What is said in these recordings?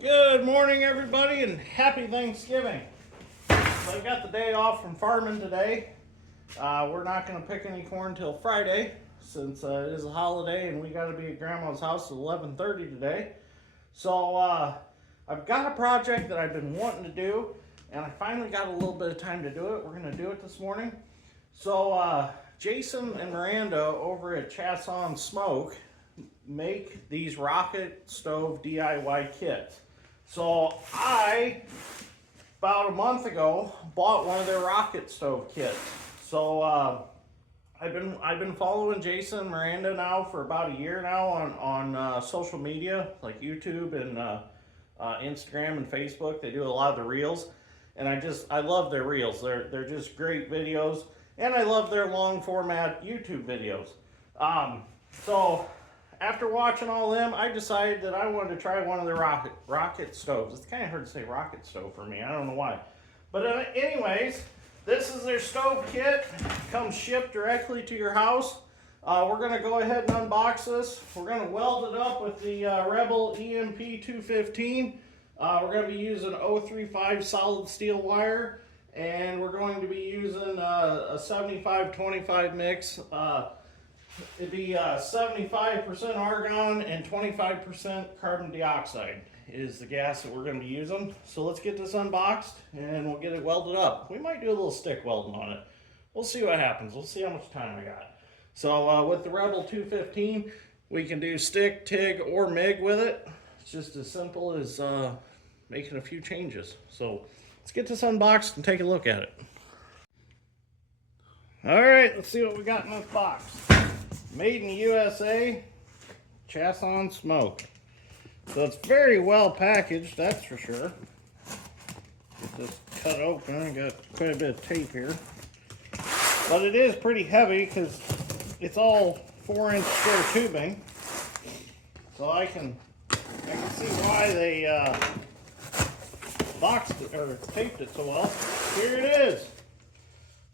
Good morning, everybody, and happy Thanksgiving. So I got the day off from farming today. We're not going to pick any corn till Friday since it is a holiday and we got to be at Grandma's house at 11:30 today. So I've got a project that I've been wanting to do, and I finally got a little bit of time to do it. We're going to do it this morning. So Jason and Miranda over at CHIASSON Smoke make these rocket stove DIY kits. So I, about a month ago, bought one of their rocket stove kits. So I've been following Jason and Miranda now for about a year now on social media like YouTube and Instagram and Facebook. They do a lot of the reels, and I love their reels. They're just great videos, and I love their long format YouTube videos. So after watching all them, I decided that I wanted to try one of the rocket stoves. It's kind of hard to say rocket stove for me. I don't know why. But anyways, this is their stove kit. Comes shipped directly to your house. We're going to go ahead and unbox this. We're going to weld it up with the Rebel EMP 215. We're going to be using 035 solid steel wire. And we're going to be using a 75-25 mix. It'd be 75% argon and 25% carbon dioxide is the gas that we're going to be using. So let's get this unboxed and we'll get it welded up. We might do a little stick welding on it. We'll see what happens. We'll see how much time I got. So with the Rebel 215, we can do stick, TIG, or MIG with it. It's just as simple as making a few changes. So let's get this unboxed and take a look at it. All right, let's see what we got in this box. Made in USA, CHIASSON Smoke. So it's very well packaged, that's for sure. Get this cut open. I got quite a bit of tape here. But it is pretty heavy because it's all 4-inch square tubing. So I can see why they boxed it or taped it so well. Here it is.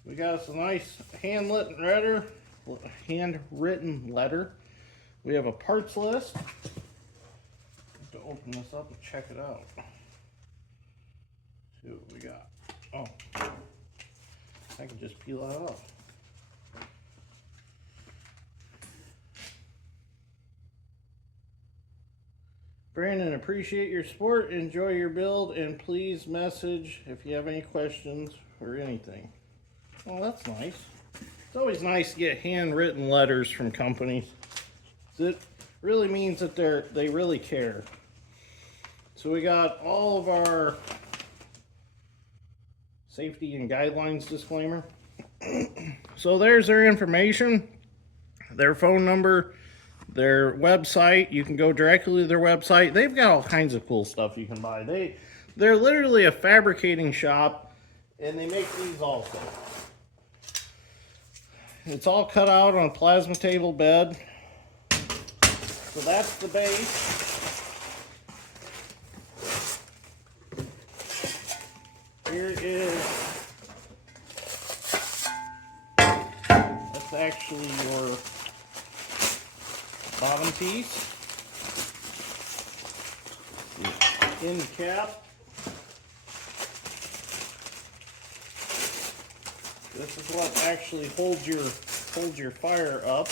We got us a nice handwritten letter. We have a parts list. To open this up and check it out. See what we got. Oh, I can just peel that off. Brandon, appreciate your support. Enjoy your build, and please message if you have any questions or anything. Well, that's nice. It's always nice to get handwritten letters from companies. It really means that they really care. So we got all of our safety and guidelines disclaimer. So there's their information, their phone number, their website. You can go directly to their website. They've got all kinds of cool stuff you can buy. They're literally a fabricating shop, and they make these also. It's all cut out on a plasma table bed. So that's the base. Here is, that's actually your bottom piece. The end cap. This is what actually holds your fire up.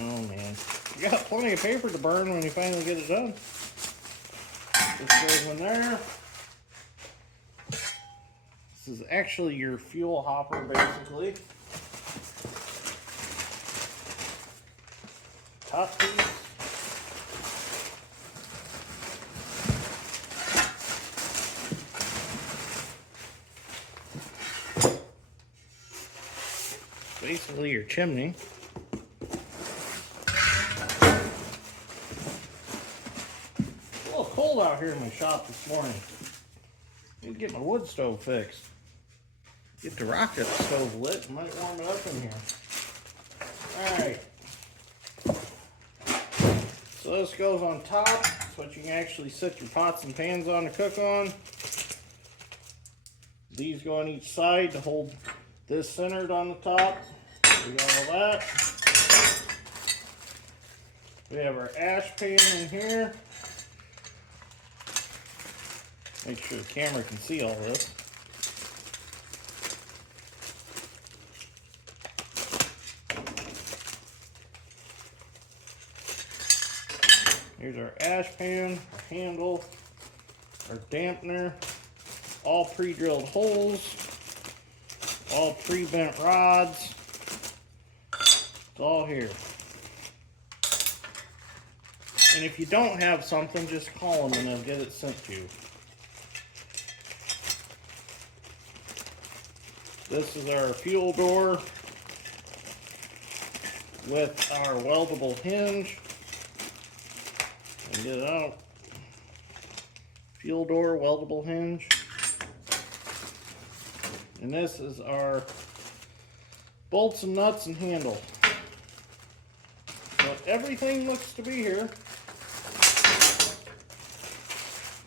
Oh man, you got plenty of paper to burn when you finally get it done. This goes in there. This is actually your fuel hopper, basically. Top piece. Basically your chimney. It's a little cold out here in my shop this morning. Need to get my wood stove fixed. Get the rocket stove lit. Might warm it up in here. Alright. So this goes on top. It's what you can actually set your pots and pans on to cook on. These go on each side to hold this centered on the top. We got all that. We have our ash pan in here. Make sure the camera can see all this. Here's our ash pan, our handle, our dampener, all pre-drilled holes, all pre-bent rods. It's all here. And if you don't have something, just call them and they'll get it sent to you. This is our fuel door with our weldable hinge. And get it out. Fuel door, weldable hinge. And this is our bolts and nuts and handle. But everything looks to be here.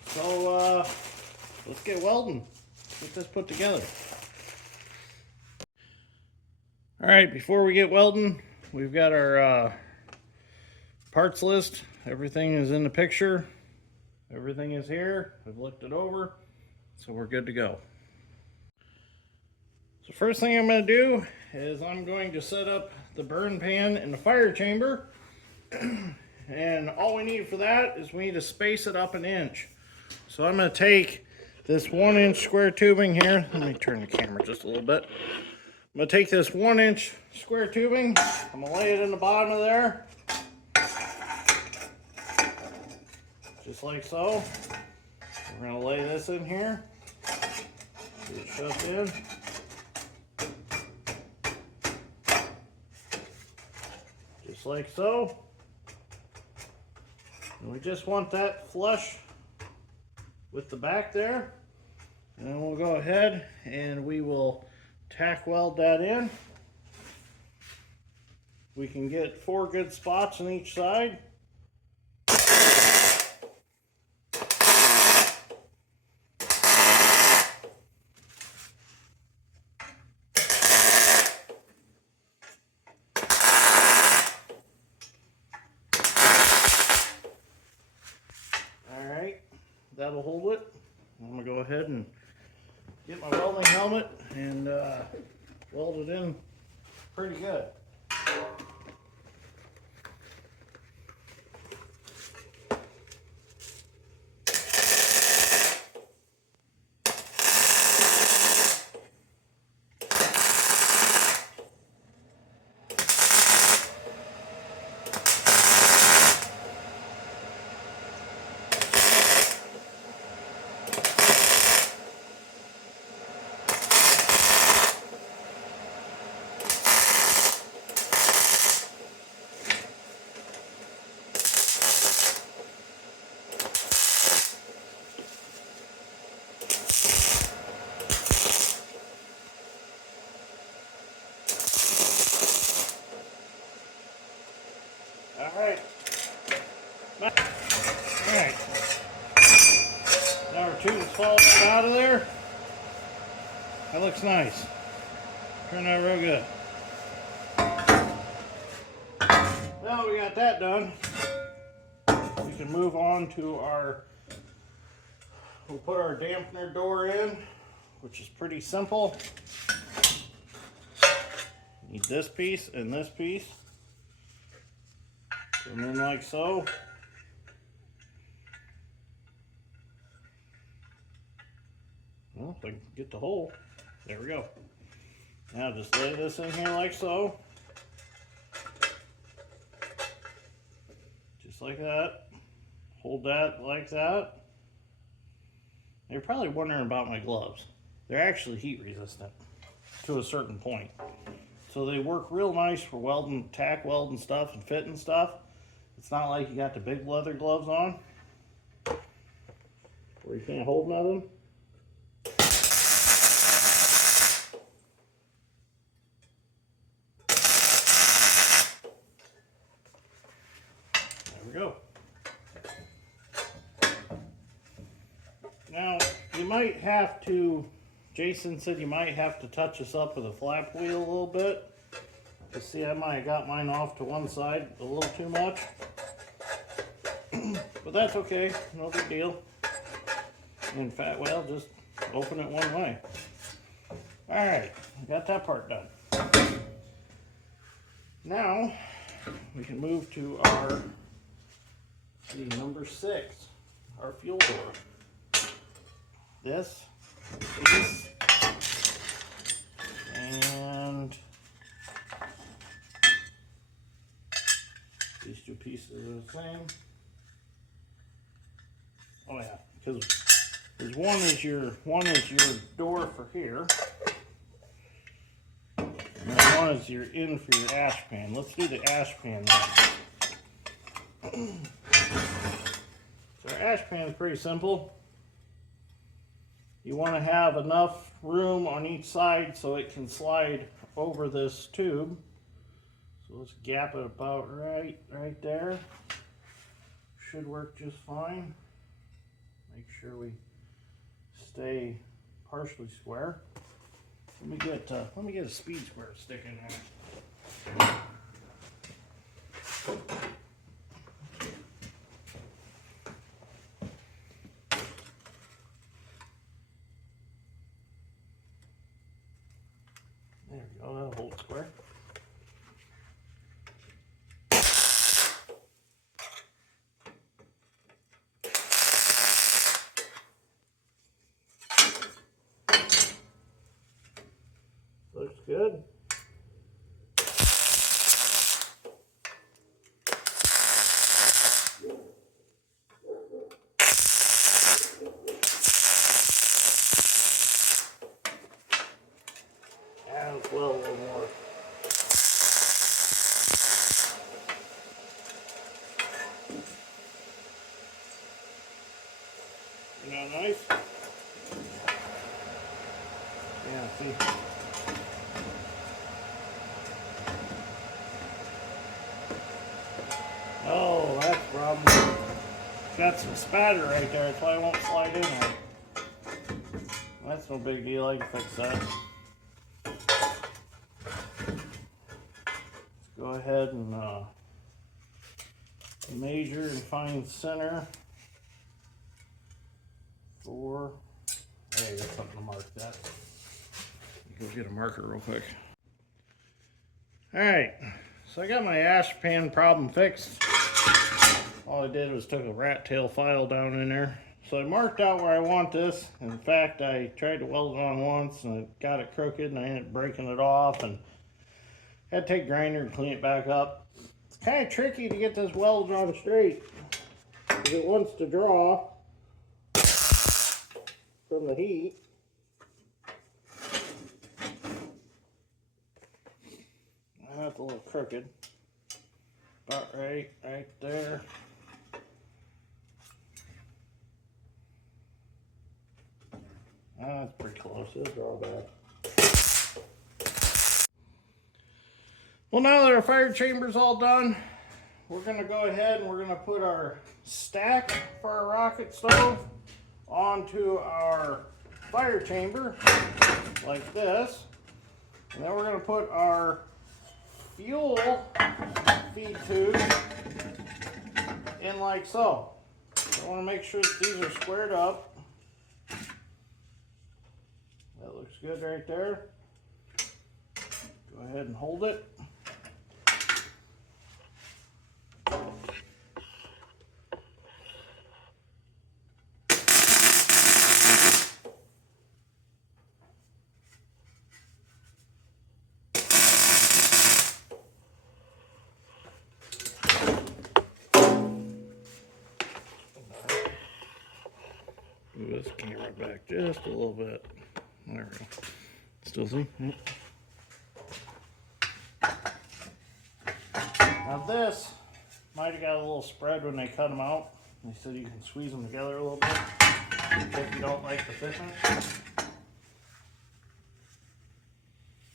So let's get welding. Get this put together. Alright, before we get welding, we've got our parts list. Everything is in the picture. Everything is here. We've looked it over. So we're good to go. So first thing I'm going to do is I'm going to set up the burn pan in the fire chamber. And all we need for that is we need to space it up 1 inch. So I'm going to take this 1 inch square tubing here. Let me turn the camera just a little bit. I'm going to take this 1 inch square tubing. I'm going to lay it in the bottom of there. Just like so. We're going to lay this in here. Get it shoved in. Just like so. And we just want that flush with the back there. And then we'll go ahead and we will tack weld that in. We can get 4 good spots on each side. That'll hold it. I'm going to go ahead and get my welding helmet and weld it in pretty good. Alright. Alright. Now our tube is falling out of there. That looks nice. Turned out real good. Now we got that done. We can move on to we'll put our dampener door in, which is pretty simple. Need this piece and this piece. And then like so. Well, if I can get the hole. There we go. Now just lay this in here like so. Just like that. Hold that like that. You're probably wondering about my gloves. They're actually heat resistant to a certain point. So they work real nice for welding, tack welding stuff and fitting stuff. It's not like you got the big leather gloves on where you can't hold nothing. There we go. Now, you might have to, Jason said you might have to touch this up with a flap wheel a little bit. You see, I might have got mine off to one side a little too much. But that's okay, no big deal. In fact, well, just open it one way. All right, got that part done. Now we can move to our number 6, our fuel door. This piece and these 2 pieces are the same. Oh yeah, because one is your door for here, and then one is your in for your ash pan. Let's do the ash pan then. So our ash pan is pretty simple. You want to have enough room on each side so it can slide over this tube. So let's gap it about right there. Should work just fine. Make sure we stay partially square. Let me get a speed square stick in there. There we go, that'll hold square. Looks good. And well, a little more. Isn't that nice? Yeah, see. Oh, that's the problem. Got some spatter right there, that's why I won't slide in there. That's no big deal, I can fix that. Let's go ahead and measure and find center for, hey, I got something to mark that. Go get a marker real quick. Alright, so I got my ash pan problem fixed. All I did was took a rat tail file down in there. So I marked out where I want this. In fact, I tried to weld it on once and it got it crooked and I ended up breaking it off and had to take a grinder and clean it back up. It's kind of tricky to get this weld on straight because it wants to draw from the heat. That's a little crooked. About right there. That's pretty close. It'll draw back. Well, now that our fire chamber's all done, we're going to go ahead and we're going to put our stack for our rocket stove onto our fire chamber like this. And then we're going to put our fuel feed tube in like so. I want to make sure that these are squared up. That looks good right there. Go ahead and hold it. Move this camera back just a little bit. There we go. Still see? Yep. Now this might have got a little spread when they cut them out. They said you can squeeze them together a little bit if you don't like the fitment.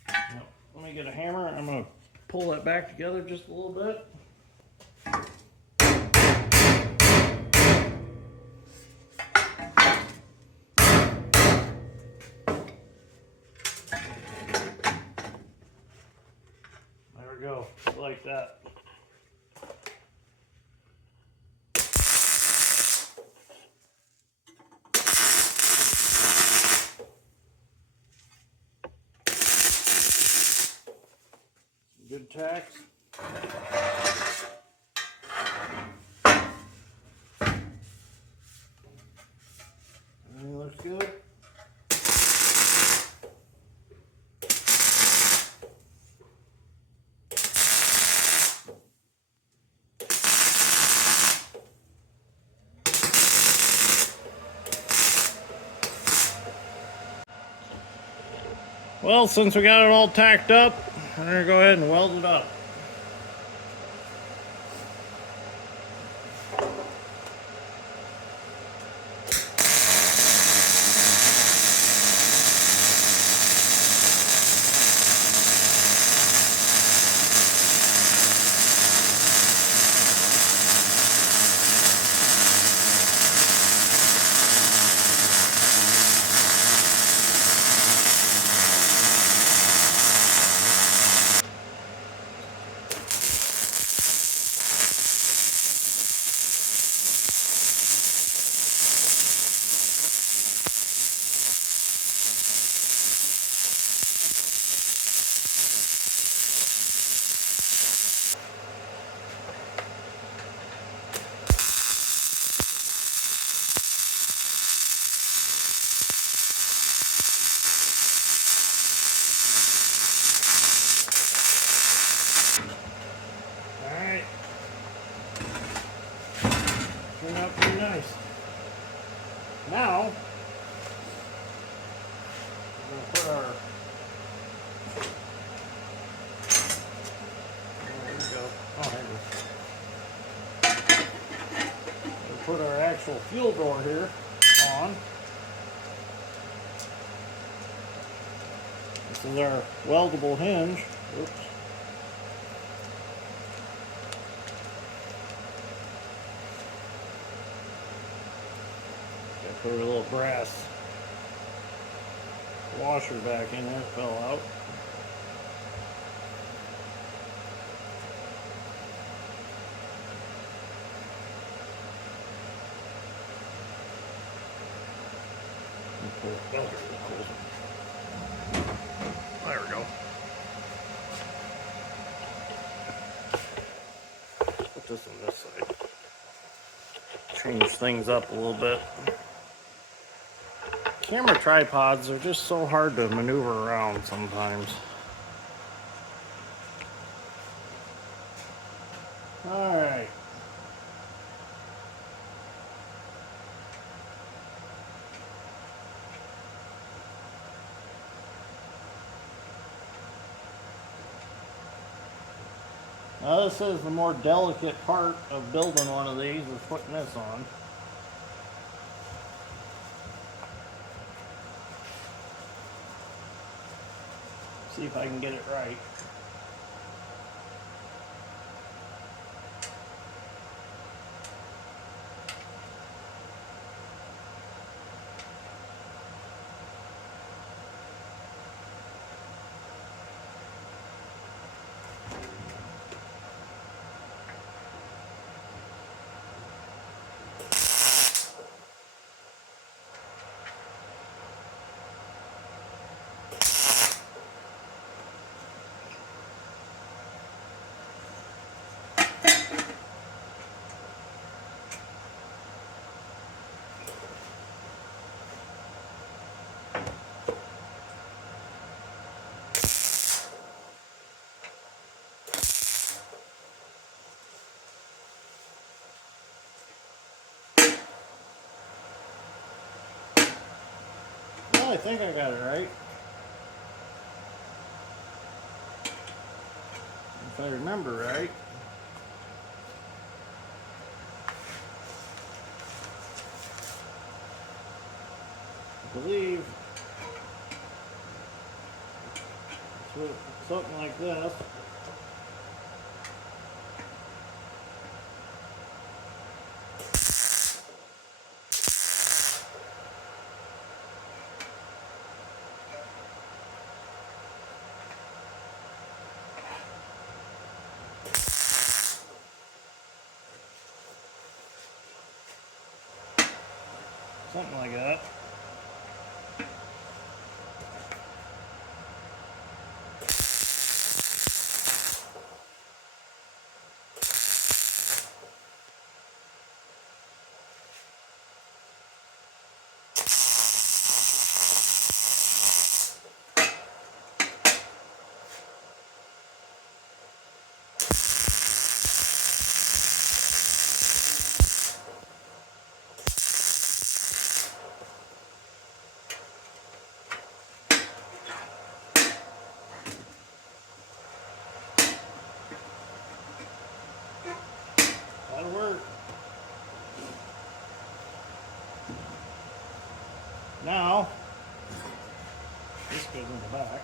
Now, let me get a hammer. I'm going to pull that back together just a little bit. Go like that. tacks. Everything looks good. Well, since we got it all tacked up, we're going to go ahead and weld it up. Alright. Turned out pretty nice. Now, we're going to put our... There we go. Oh, there it is. We'll put our actual fuel door here on. This is our weldable hinge. Oops. Put a little brass washer back in there, it fell out. There we go. Put this on this side. Change things up a little bit. Camera tripods are just so hard to maneuver around sometimes. Alright. Now this is the more delicate part of building one of these, is putting this on. See if I can get it right. Well, I think I got it right. If I remember right. I believe it's something like this. Something like that. Now, this goes in the back.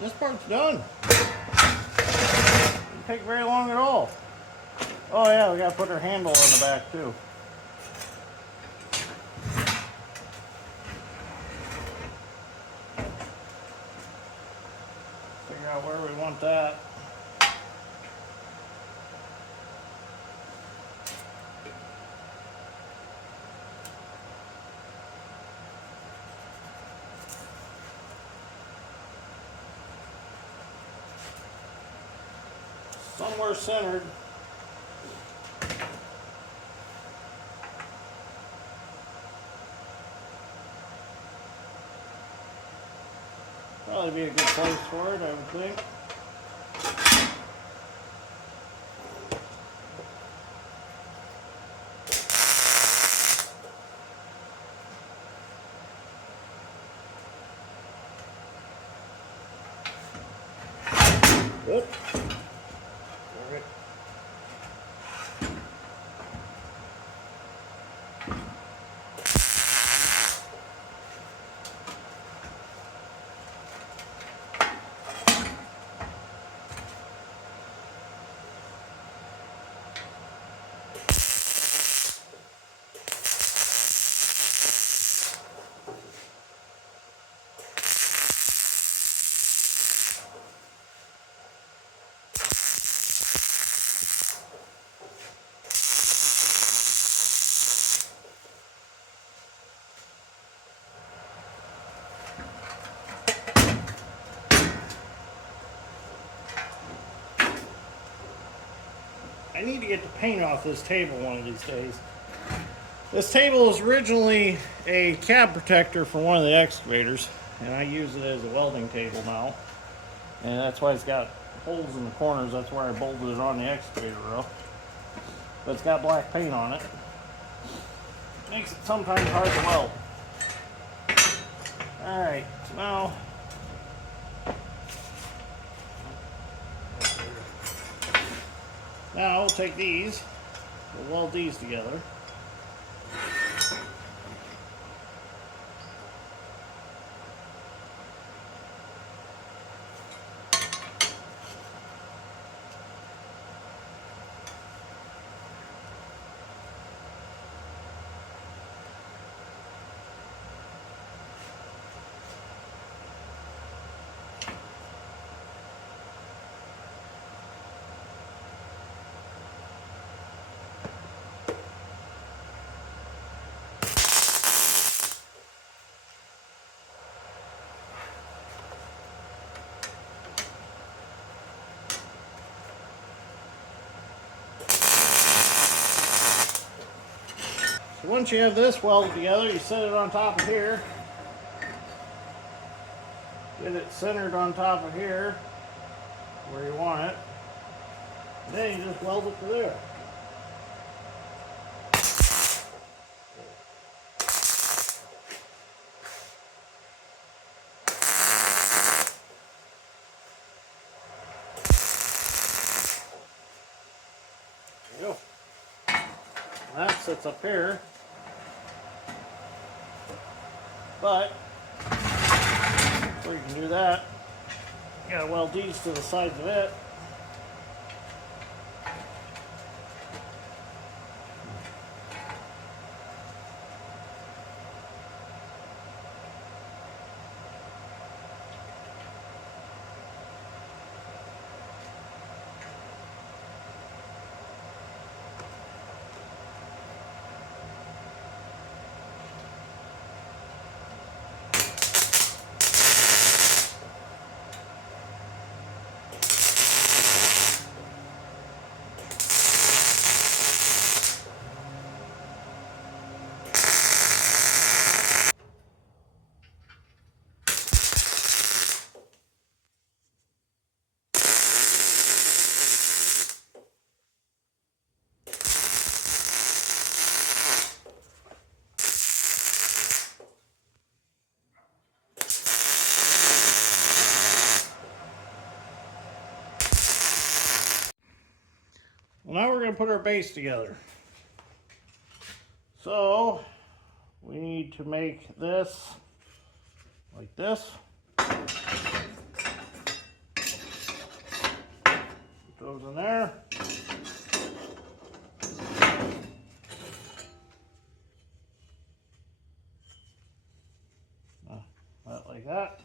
This part's done. Didn't take very long at all. Oh yeah, we gotta put our handle on the back too. Figure out where we want that. Somewhere centered. Probably be a good place for it, I would think. Whoop. All right. I need to get the paint off this table one of these days. This table is originally a cab protector for one of the excavators, and I use it as a welding table now. And that's why it's got holes in the corners. That's where I bolted it on the excavator rail. But it's got black paint on it. Makes it sometimes hard to weld. Alright, so now we'll take these, we'll weld these together. So once you have this welded together, you set it on top of here. Get it centered on top of here, where you want it. Then you just weld it to there. There you go. That sits up here. But before you can do that, you gotta weld these to the sides of it. Well, now we're going to put our base together. So we need to make this like this. Put those in there. That like that.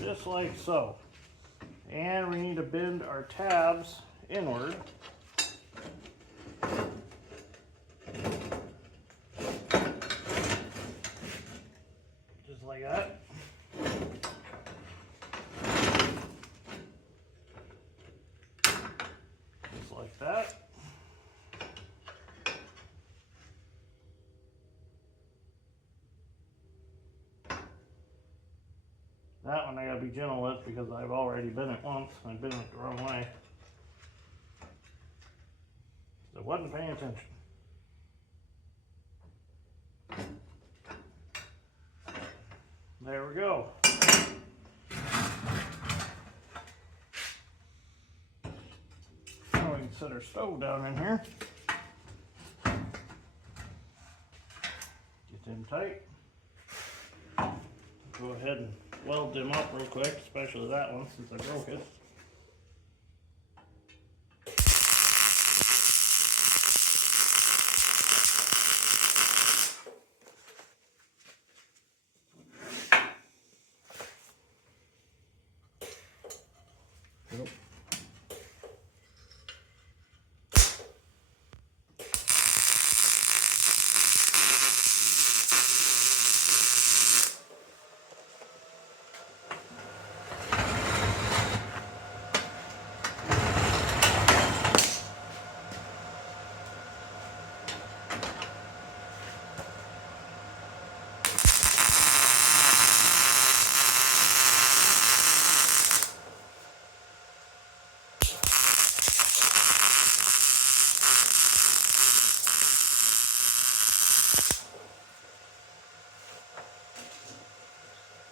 Just like so. And we need to bend our tabs inward. Just like that. Just like that. That one I gotta be gentle with because I've already bent it once and I bent it the wrong way. So I wasn't paying attention. There we go. Now we can set our stove down in here. Get them tight. Go ahead and weld them up real quick, especially that one since I broke it. Yep.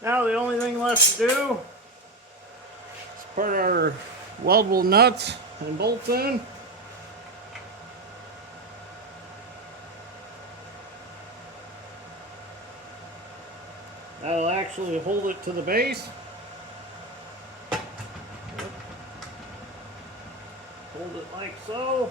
Now the only thing left to do is put our weldable nuts and bolts in. That'll actually hold it to the base. Hold it like so.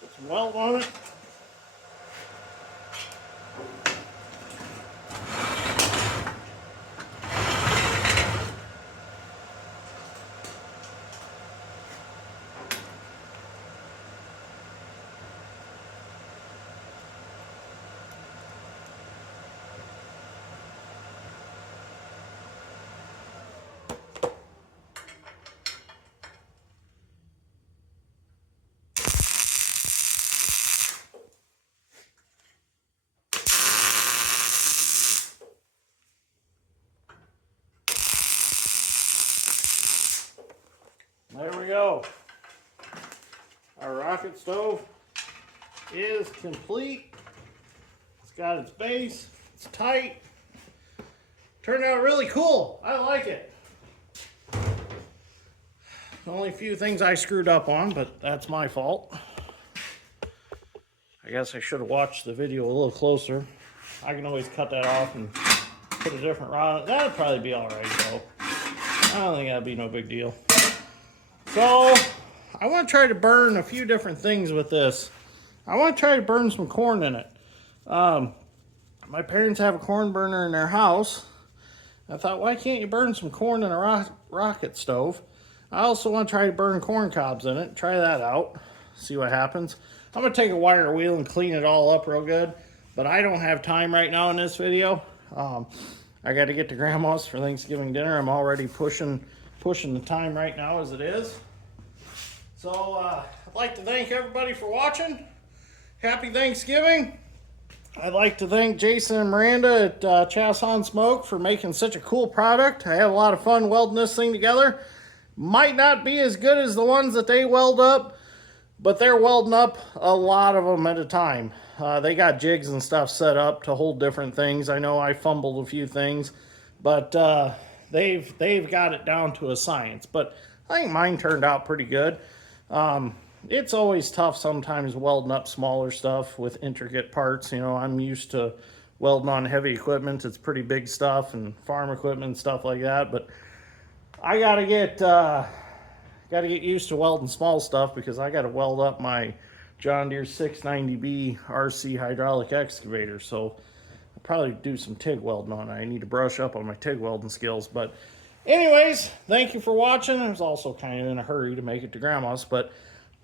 Put some weld on it. There we go. Our rocket stove is complete. It's got its base. It's tight. Turned out really cool. I like it. Only a few things I screwed up on, but that's my fault. I guess I should have watched the video a little closer. I can always cut that off and put a different rod on it. That'd probably be all right, though. I don't think that'd be no big deal. So, I want to try to burn a few different things with this. I want to try to burn some corn in it. My parents have a corn burner in their house. I thought, why can't you burn some corn in a rocket stove? I also want to try to burn corn cobs in it. Try that out. See what happens. I'm going to take a wire wheel and clean it all up real good. But I don't have time right now in this video. I got to get to Grandma's for Thanksgiving dinner. I'm already pushing the time right now as it is. So I'd like to thank everybody for watching. Happy Thanksgiving. I'd like to thank Jason and Miranda at CHIASSON Smoke for making such a cool product. I had a lot of fun welding this thing together. Might not be as good as the ones that they weld up, but they're welding up a lot of them at a time. They got jigs and stuff set up to hold different things. I know I fumbled a few things, but they've got it down to a science. But I think mine turned out pretty good. It's always tough sometimes welding up smaller stuff with intricate parts. You know, I'm used to welding on heavy equipment. It's pretty big stuff and farm equipment and stuff like that. But I gotta get used to welding small stuff because I gotta weld up my John Deere 690B RC hydraulic excavator. So I'll probably do some TIG welding on it. I need to brush up on my TIG welding skills. But anyways, thank you for watching. I was also kind of in a hurry to make it to Grandma's, but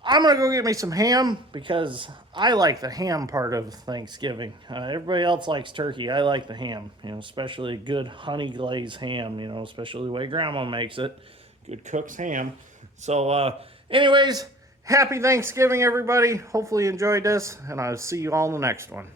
I'm gonna go get me some ham because I like the ham part of Thanksgiving. Everybody else likes turkey. I like the ham, you know, especially good honey glazed ham, you know, especially the way Grandma makes it. Good cook's ham. So anyways, happy Thanksgiving, everybody. Hopefully you enjoyed this, and I'll see you all in the next one.